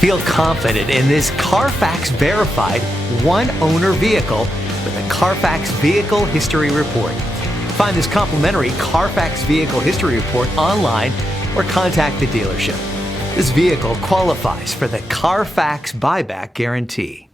Feel confident in this CARFAX verified one-owner vehicle with a CARFAX Vehicle History Report. Find this complimentary CARFAX Vehicle History Report online or contact the dealership. This vehicle qualifies for the CARFAX buyback guarantee.